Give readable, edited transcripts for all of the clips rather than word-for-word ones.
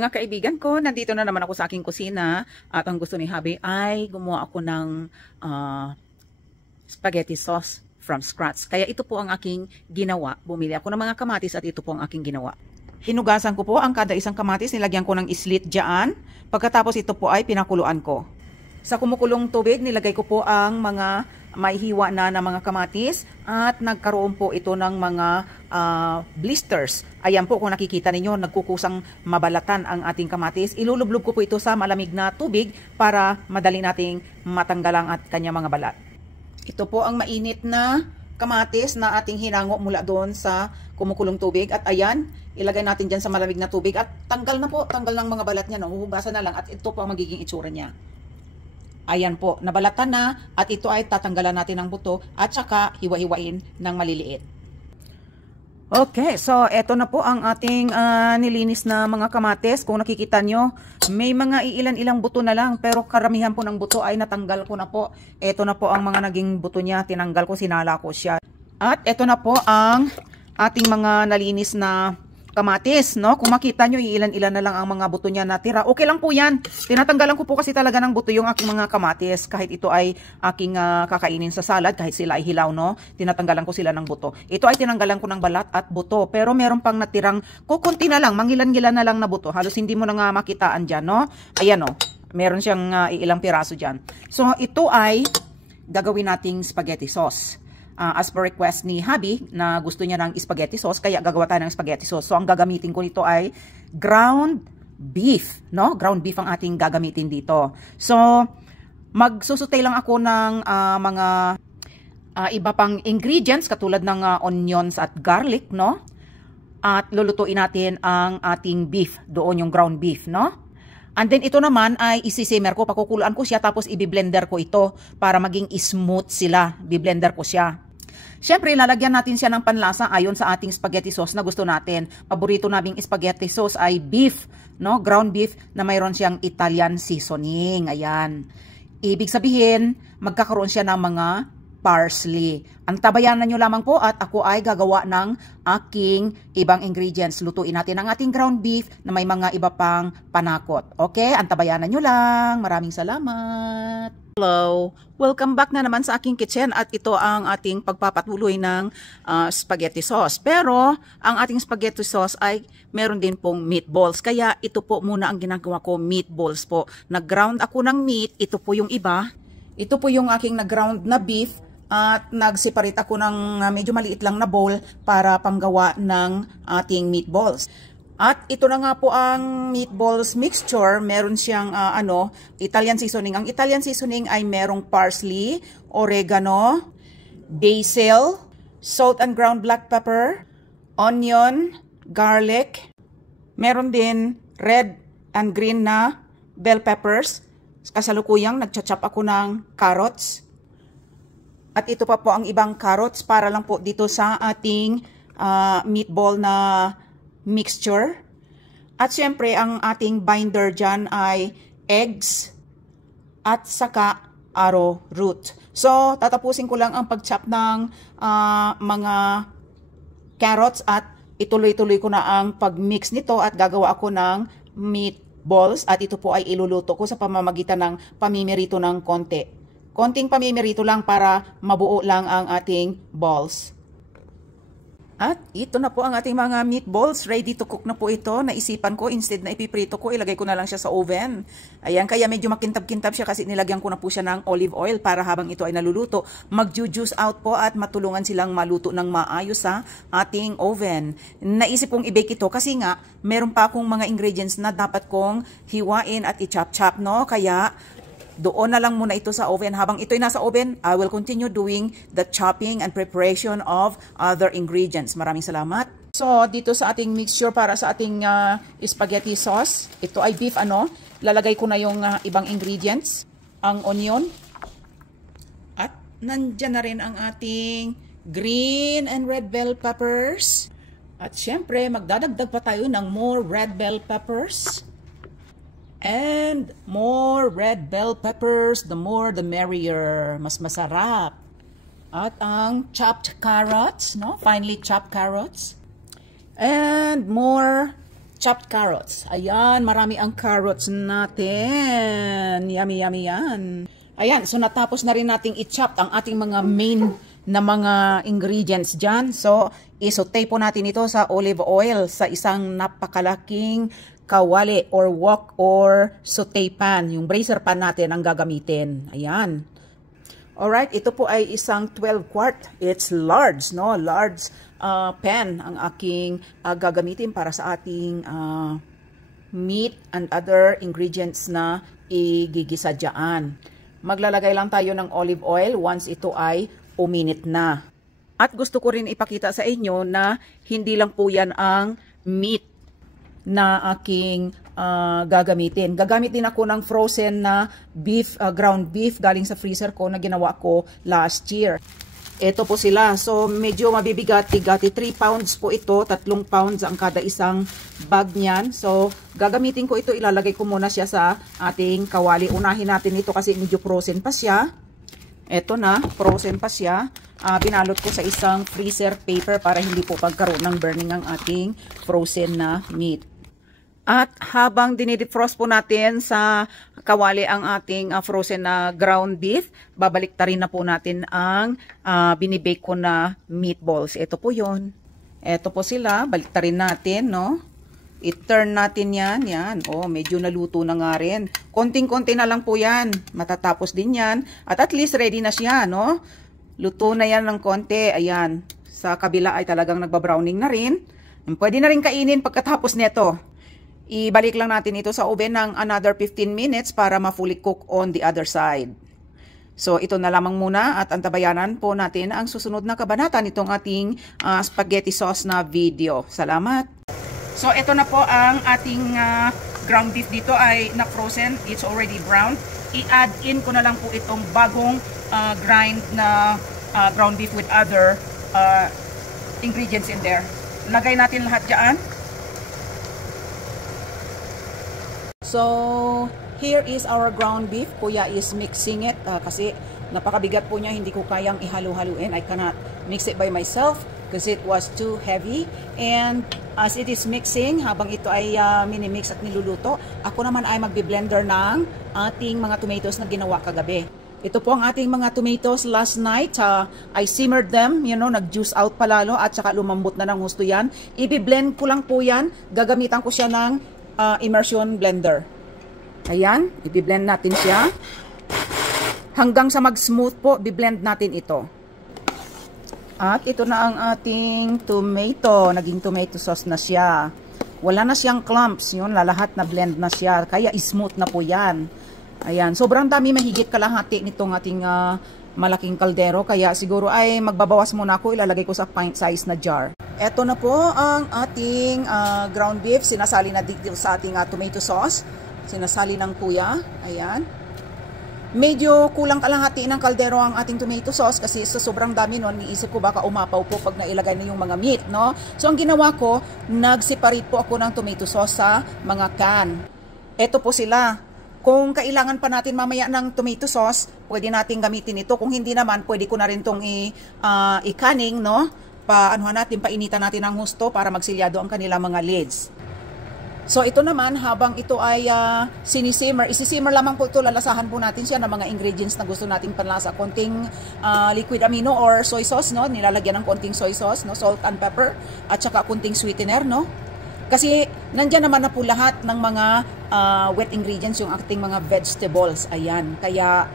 Mga kaibigan ko, nandito na naman ako sa aking kusina at ang gusto ni Habi ay gumawa ako ng spaghetti sauce from scratch. Kaya ito po ang aking ginawa. Bumili ako ng mga kamatis at ito po ang aking ginawa. Hinugasan ko po ang kada isang kamatis, nilagyan ko ng islit dyan. Pagkatapos ito po ay pinakuluan ko. Sa kumukulong tubig, nilagay ko po ang mga may hiwa na mga kamatis at nagkaroon po ito ng mga blisters. Ayan po, kung nakikita ninyo, nagkukusang mabalatan ang ating kamatis. Ilulublob ko po ito sa malamig na tubig para madali nating matanggalan at kanya mga balat. Ito po ang mainit na kamatis na ating hinango mula doon sa kumukulong tubig. At ayan, ilagay natin dyan sa malamig na tubig at tanggal na po, tanggal ng mga balat niya. No? Huhugasan na lang at ito po ang magiging itsura niya. Ayan po, nabalatan na at ito ay tatanggalan natin ng buto at saka hiwa-hiwain ng maliliit. Okay, so eto na po ang ating nilinis na mga kamatis. Kung nakikita nyo, may mga iilan-ilang buto na lang pero karamihan po ng buto ay natanggal ko na po. Eto na po ang mga naging buto niya, tinanggal ko, sinala ko siya. At eto na po ang ating mga nalinis na kamatis, no? Kung makita nyo, iilan-ilan na lang ang mga buto niya natira. Okay lang po yan. Tinatanggalan ko po kasi talaga ng buto yung aking mga kamatis. Kahit ito ay aking kakainin sa salad, kahit sila ay hilaw, no? Tinatanggalan ko sila ng buto. Ito ay tinanggalan ko ng balat at buto. Pero meron pang natirang kukunti na lang, mangilan-gilan na lang na buto. Halos hindi mo na nga makitaan dyan, no? Ayan, no? Meron siyang ilang piraso dyan. So, ito ay gagawin nating spaghetti sauce. As per request ni Habi na gusto niya ng spaghetti sauce, kaya gagawa tayo ng spaghetti sauce. So, ang gagamitin ko nito ay ground beef, no? Ground beef ang ating gagamitin dito. So, magsusutay lang ako ng mga iba pang ingredients katulad ng onions at garlic, no? At lulutuin natin ang ating beef, doon yung ground beef, no? And then ito naman ay isisimmer ko, pakukuluan ko siya tapos i-blender ko ito para maging smooth sila. Bi-blender ko siya. Siyempre, lalagyan natin siya ng panlasa ayon sa ating spaghetti sauce na gusto natin. Paborito naming spaghetti sauce ay beef, no? Ground beef na mayroon siyang Italian seasoning. Ayan. Ibig sabihin, magkakaroon siya ng mga parsley. Ang tabayanan nyo lamang po at ako ay gagawa ng aking ibang ingredients. Lutuin natin ang ating ground beef na may mga iba pang panakot. Okay? Ang tabayanan nyo lang. Maraming salamat. Hello! Welcome back na naman sa aking kitchen at ito ang ating pagpapatuloy ng spaghetti sauce. Pero ang ating spaghetti sauce ay meron din pong meatballs. Kaya ito po muna ang ginagawa ko, meatballs po. Nag-ground ako ng meat. Ito po yung iba. Ito po yung aking nag-ground na beef. At nag-separate ako ng medyo maliit lang na bowl para panggawa ng ating meatballs. At ito na nga po ang meatballs mixture. Meron siyang Italian seasoning. Ang Italian seasoning ay merong parsley, oregano, basil, salt and ground black pepper, onion, garlic. Meron din red and green na bell peppers. Kasalukuyang nagcha-chop ako ng carrots. At ito pa po ang ibang carrots para lang po dito sa ating meatball na mixture. At syempre, ang ating binder dyan ay eggs at saka arrowroot. So, tatapusin ko lang ang pag-chop ng mga carrots at ituloy-tuloy ko na ang pag-mix nito at gagawa ako ng meatballs. At ito po ay iluluto ko sa pamamagitan ng pamimirito ng konti. Konting pamimirito lang para mabuo lang ang ating balls. At ito na po ang ating mga meatballs. Ready to cook na po ito. Naisipan ko, instead na ipiprito ko, ilagay ko na lang siya sa oven. Ayan, kaya medyo makintab-kintab siya kasi nilagyan ko na po siya ng olive oil para habang ito ay naluluto, mag-juice out po at matulungan silang maluto ng maayos sa ating oven. Naisip kong i-bake ito kasi nga, meron pa akong mga ingredients na dapat kong hiwain at i-chop-chop, no? Kaya doon na lang muna ito sa oven. Habang ito'y nasa oven, I will continue doing the chopping and preparation of other ingredients. Maraming salamat. So, dito sa ating mixture para sa ating spaghetti sauce, ito ay beef, lalagay ko na yung ibang ingredients. Ang onion. At nandyan na rin ang ating green and red bell peppers. At syempre, magdadagdag pa tayo ng more red bell peppers. And more red bell peppers, the more the merrier. Mas masarap. At ang chopped carrots, no? Finely chopped carrots. And more chopped carrots. Ayan, marami ang carrots natin. Yummy, yummy yan. Ayan, so natapos na rin nating i-chop ang ating mga main na mga ingredients dyan. So, isote po natin ito sa olive oil sa isang napakalaking kawali or wok or saute pan. Yung brazier pan natin ang gagamitin. Ayan. Alright, ito po ay isang 12 quart. It's large, no? Large pan ang aking gagamitin para sa ating meat and other ingredients na igigisa dyan. Maglalagay lang tayo ng olive oil once ito ay uminit na. At gusto ko rin ipakita sa inyo na hindi lang po yan ang meat na aking gagamitin. Gagamit din ako ng frozen na beef, ground beef galing sa freezer ko na ginawa ko last year. Ito po sila. So, medyo mabibigat. Tigati 3 pounds po ito. 3 pounds ang kada isang bag niyan. So, gagamitin ko ito. Ilalagay ko muna siya sa ating kawali. Unahin natin ito kasi medyo frozen pa siya. Ito na. Frozen pa siya. Binalot ko sa isang freezer paper para hindi po pagkaroon ng burning ang ating frozen na meat. At habang dinidefrost po natin sa kawali ang ating frozen na ground beef, babaliktarin na po natin ang binibake ko na meatballs. Ito po yun. Ito po sila. Baliktarin natin, no? I-turn natin yan. Yan. Oh, medyo naluto na nga rin. Konting-konti na lang po yan. Matatapos din yan. At least ready na siya, no? Luto na yan ng konti. Ayan. Sa kabila ay talagang nagbabrowning na rin. Pwede na rin kainin pagkatapos nito. Ibalik lang natin ito sa oven ng another 15 minutes para ma-fully cook on the other side. So, ito na lamang muna at antabayanan po natin ang susunod na kabanata nitong ating spaghetti sauce na video. Salamat! So, ito na po ang ating ground beef dito ay na-frozen. It's already brown. I-add in ko na lang po itong bagong grind na ground beef with other ingredients in there. Lagay natin lahat dyan. So, here is our ground beef. Kuya is mixing it kasi napakabigat po niya. Hindi ko kayang ihalo-haluin. I cannot mix it by myself because it was too heavy. And as it is mixing, habang ito ay minimix at niluluto, ako naman ay magbi-blender ng ating mga tomatoes na ginawa kagabi. Ito po ang ating mga tomatoes last night. I simmered them, you know, nag-juice out palalo at saka lumambot na ng gusto yan. I-blend ko lang po yan. Gagamitan ko siya ng immersion blender. Ayan, i-blend natin siya. Hanggang sa mag-smooth po, i-blend natin ito. At ito na ang ating tomato. Naging tomato sauce na siya. Wala na siyang clumps. Yun, lalahat na blend na siya. Kaya smooth na po yan. Ayan, sobrang dami, mahigit kalahati nitong ating malaking kaldero. Kaya siguro ay magbabawas muna ako. Ilalagay ko sa pint size na jar. Ito na po ang ating ground beef. Sinasali na dito sa ating tomato sauce. Sinasali ng kuya. Ayan. Medyo kulang kalahati ng kaldero ang ating tomato sauce kasi sa sobrang dami nun, niisip ko baka umapaw po pag nailagay na yung mga meat, no? So, ang ginawa ko, nag-separate po ako ng tomato sauce sa mga can. Ito po sila. Kung kailangan pa natin mamaya ng tomato sauce, pwede natin gamitin ito. Kung hindi naman, pwede ko na rin itong i-canning, no? Painitan natin ng husto para magsilyado ang kanilang mga lids. So, ito naman, habang ito ay sinisimmer, isisimmer lamang po ito, lalasahan po natin siya ng mga ingredients na gusto nating panlasa. Konting liquid amino or soy sauce, no? Nilalagyan ng konting soy sauce, no? Salt and pepper, at saka konting sweetener, no? Kasi, nandyan naman na po lahat ng mga wet ingredients, yung ating mga vegetables. Ayan, kaya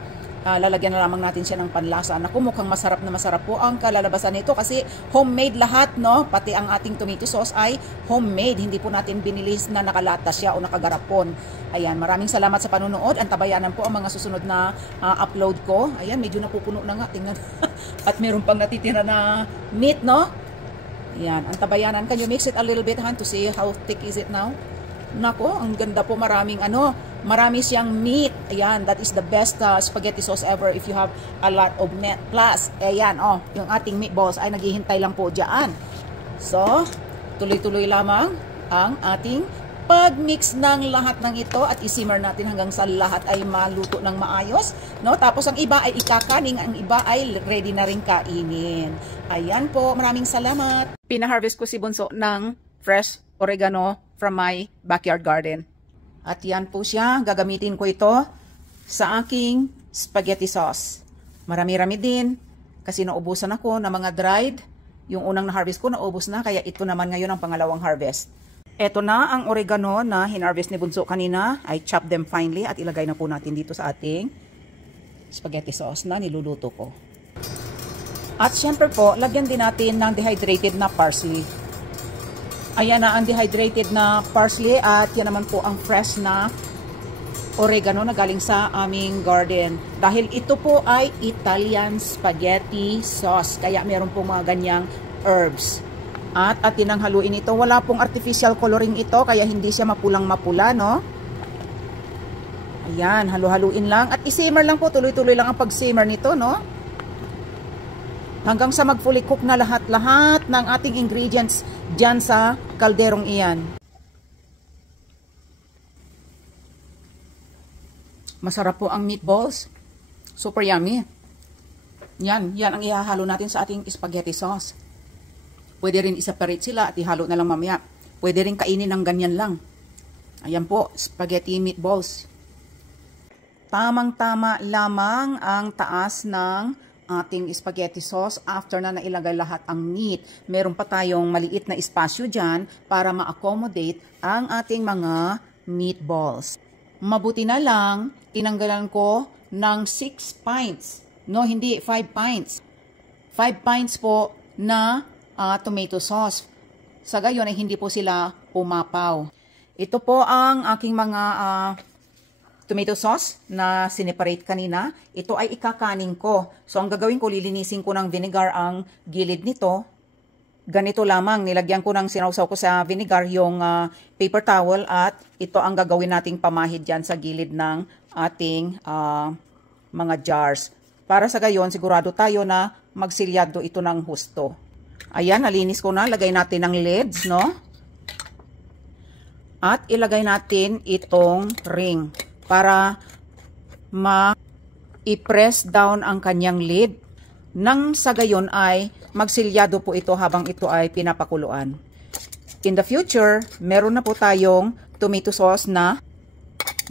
lalagyan na lamang natin siya ng panlasa. Naku, mukhang masarap na masarap po ang kalalabasan nito kasi homemade lahat, no? Pati ang ating tomato sauce ay homemade. Hindi po natin binili na nakalata siya o nakagarapon. Ayan, maraming salamat sa panunood. Antabayanan po ang mga susunod na upload ko. Ayan, medyo napupuno na nga. Tingnan. At meron pang natitira na meat, no? Ayan, antabayanan. Can you mix it a little bit, Han, to see how thick is it now? Nako, ang ganda po, marami siyang meat. Ayan, that is the best spaghetti sauce ever if you have a lot of meat. Plus, ayan, oh, yung ating meatballs ay naghihintay lang po dyan. So, tuloy-tuloy lamang ang ating pag-mix ng lahat ng ito at isimmer natin hanggang sa lahat ay maluto ng maayos, no? Tapos ang iba ay ikakaning, ang iba ay ready na rin kainin. Ayan po, maraming salamat. Pina-harvest ko si Bunso ng fresh oregano from my backyard garden. At yan po siya, gagamitin ko ito sa aking spaghetti sauce. Marami-rami din kasi naubusan ako ng mga dried. Yung unang na-harvest ko naubos na, kaya ito naman ngayon ang pangalawang harvest. Ito na ang oregano na hinarvest ni Bunso kanina. I chop them finely at ilagay na po natin dito sa ating spaghetti sauce na niluluto ko. At syempre po, lagyan din natin ng dehydrated na parsley. Ayan na ang dehydrated na parsley at yan naman po ang fresh na oregano na galing sa aming garden. Dahil ito po ay Italian spaghetti sauce, kaya meron po mga ganyang herbs. At atin ang haluin ito. Wala pong artificial coloring ito, kaya hindi siya mapulang-mapula, no? Ayan, halu-haluin lang. At i-simmer lang po, tuloy-tuloy lang ang pag-simmer nito, no? Hanggang sa mag-fully cook na lahat-lahat ng ating ingredients dyan sa kalderong iyan. Masarap po ang meatballs. Super yummy. Yan ang ihahalo natin sa ating spaghetti sauce. Pwede rin i-separate sila at ihalo na lang mamaya. Pwede rin kainin ng ganyan lang. Ayan po, spaghetti meatballs. Tamang-tama lamang ang taas ng ating spaghetti sauce after na nailagay lahat ang meat. Meron pa tayong maliit na espasyo dyan para ma-accommodate ang ating mga meatballs. Mabuti na lang, tinanggalan ko ng 6 pints. No, hindi, 5 pints. 5 pints po na tomato sauce. Sa gayon ay hindi po sila umapaw. Ito po ang aking mga tomato sauce na sineparate kanina. Ito ay ikakanin ko. So ang gagawin ko, lilinisin ko ng vinegar ang gilid nito. Ganito lamang, nilagyan ko ng sinawsaw ko sa vinegar yung paper towel at ito ang gagawin nating pamahid dyan sa gilid ng ating mga jars. Para sa gayon, sigurado tayo na magsilyado ito ng husto. Ayan, nalinis ko na. Lagay natin ng lids, no? At ilagay natin itong ring para i-press down ang kanyang lid. Nang sa gayon ay magsilyado po ito habang ito ay pinapakuluan. In the future, meron na po tayong tomato sauce na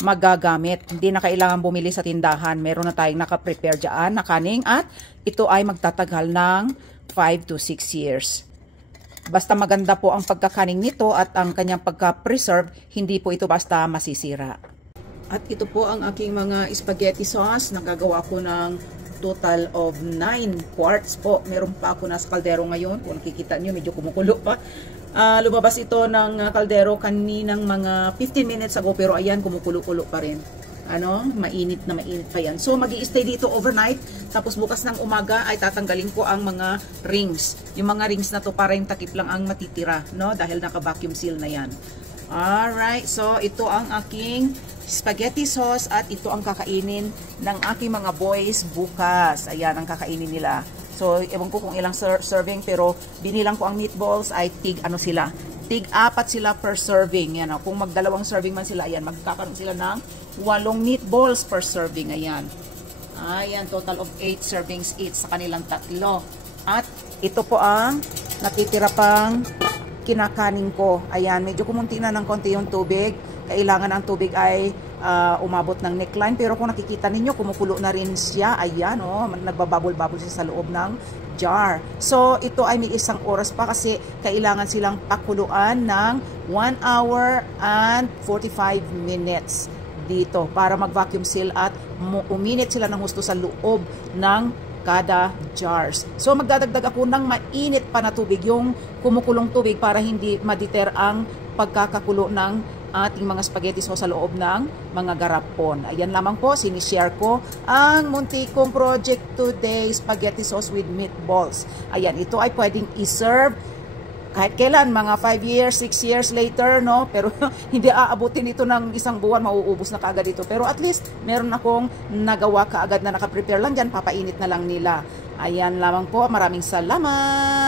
magagamit. Hindi na kailangan bumili sa tindahan. Meron na tayong nakaprepare dyan na kaning at ito ay magtatagal ng 5 to 6 years. Basta maganda po ang pagkakaning nito at ang kanyang pagka-preserve, hindi po ito basta masisira. At ito po ang aking mga spaghetti sauce. Nagagawa ko ng total of 9 quarts po. Meron pa ako nasa kaldero ngayon. Kung nakikita nyo, medyo kumukulo pa. Lumabas ito ng kaldero kaninang mga 15 minutes ago. Pero ayan, kumukulo-kulo pa rin. Mainit na mainit pa yan. So, mag-i-stay dito overnight. Tapos bukas ng umaga ay tatanggalin ko ang mga rings. Yung mga rings na to para yung takip lang ang matitira, no? Dahil naka-vacuum seal na yan. Alright, so ito ang aking spaghetti sauce at ito ang kakainin ng aking mga boys bukas. Ayan ang kakainin nila. So, ewan ko kung ilang serving, pero binilang ko ang meatballs ay sila. Tig-4 sila per serving. Yan, kung magdalawang serving man sila, ayan, magkakaroon sila ng 8 meatballs per serving. Ayan. Ayan, total of 8 servings each sa kanilang 3. At ito po ang natitira pang kinakanin ko. Ayan, medyo kumunti na ng konti yung tubig. Kailangan ang tubig ay umabot ng neckline. Pero kung nakikita ninyo, kumukulo na rin siya. Ayan, nagbababol-babol siya sa loob ng jar. So, ito ay may 1 oras pa kasi kailangan silang pakuluan ng 1 hour and 45 minutes dito para mag-vacuum seal at uminit sila ng husto sa loob ng kada jars. So, magdadagdag ako ng mainit pa na tubig, yung kumukulong tubig para hindi ma-deter ang pagkakakulo ng ating mga spaghetti sauce sa loob ng mga garapon. Ayan lamang po, sinishare ko ang muntikong project today, spaghetti sauce with meatballs. Ayan, ito ay pwedeng i-serve kahit kailan, mga 5 years, 6 years later, no? Pero hindi aabutin ito ng 1 buwan, mauubos na kaagad ito. Pero at least, meron akong nagawa kaagad na nakaprepare lang dyan, papainit na lang nila. Ayan lamang po, maraming salamat!